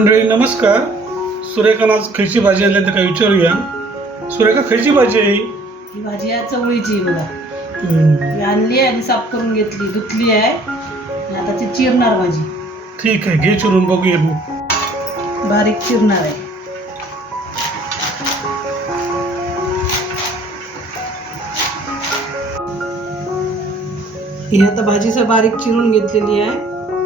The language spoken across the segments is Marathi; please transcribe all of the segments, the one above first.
मंडळी नमस्कार. सुरेखानं आज खयची भाजी आणली तर काय विचारूया. सुरेखा खयची भाजी आहे ही भाजी आहे चवळीची बघा. ही आणली आहे आणि साफ करून घेतली, धुतली आहे आणि आता ती चिरणार भाजी. ठीक आहे, घे चिरून बघूया. मग बारीक चिरणार आहे. ही आता भाजीचं बारीक चिरून घेतलेली आहे.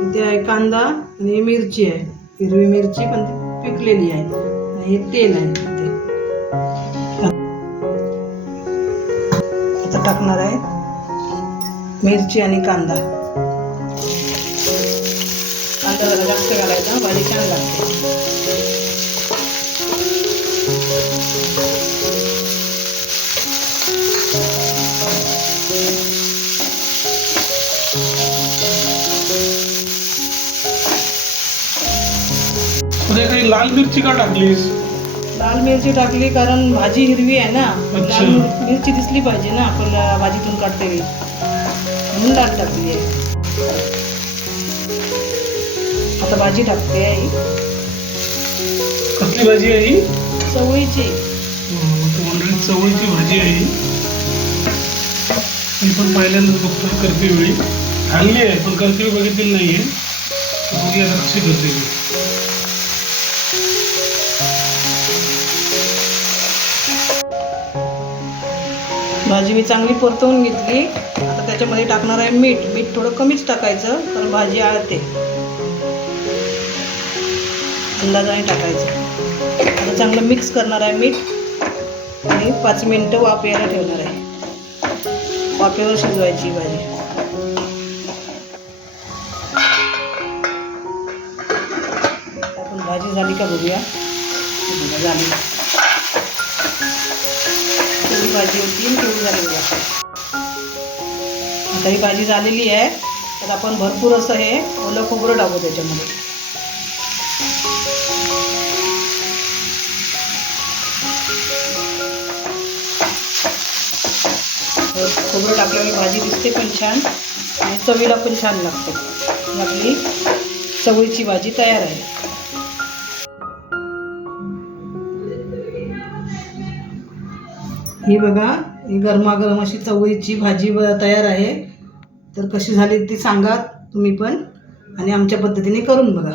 इथे आहे कांदा आणि मिरची आहे, हिरवी मिरची पण ती पिकलेली आहे आणि हे तेल आहे. इथे आता टाकणार आहे मिरची आणि कांदा. कांदा जरा जास्त घालायचा, भाजी छान लागते. सुरेखा ही लाल मिरची का टाकलीस? लाल मिरची टाकली कारण भाजी हिरवी आहे ना. अच्छा. लाल मिरची दिसली पाहिजे ना आपल्याला भाजीतून काढते वेळी, म्हणून लाल टाकली आहे. आता भाजी टाकते आहे. कसली भाजी आहे ही? चवळीची. मंडळी चवळीची भाजी आहे ही. मी पण पहिल्यांदाच बघतो करते वेळी. खाल्ली आहे पण करते वेळी बघितलेली नाहीये. बघूया आता कशी करते मी. भाजी मी चांगली परतवून घेतली. आता त्याच्यामध्ये टाकणार आहे मीठ. मीठ थोडं कमीच टाकायचं कारण भाजी आळते, अंदाजाने टाकायचं. आता चांगलं मिक्स करणार आहे मीठ आणि 5 मिनिटं वाफेला ठेवणार आहे. वाफेवर शिजवायची भाजी. आपण भाजी झाली का बघूया. झाली. थोडी भाजी होती, तेवढी झाली बघा. आता ही भाजी झालेली आहे. तर आपण भरपूर असं हे ओलं खोबरं टाकू त्याच्यामध्ये. खोबरं टाकल्यामुळे भाजी दिसते पण छान आणि चवीला पण छान लागते. आपली चवळीची भाजी तयार आहे. ही बघा, ही गरमागरम अशी चवळीची भाजी तयार आहे. तर कशी झाली ती सांगा तुम्ही पण आणि आमच्या पद्धतीने करून बघा.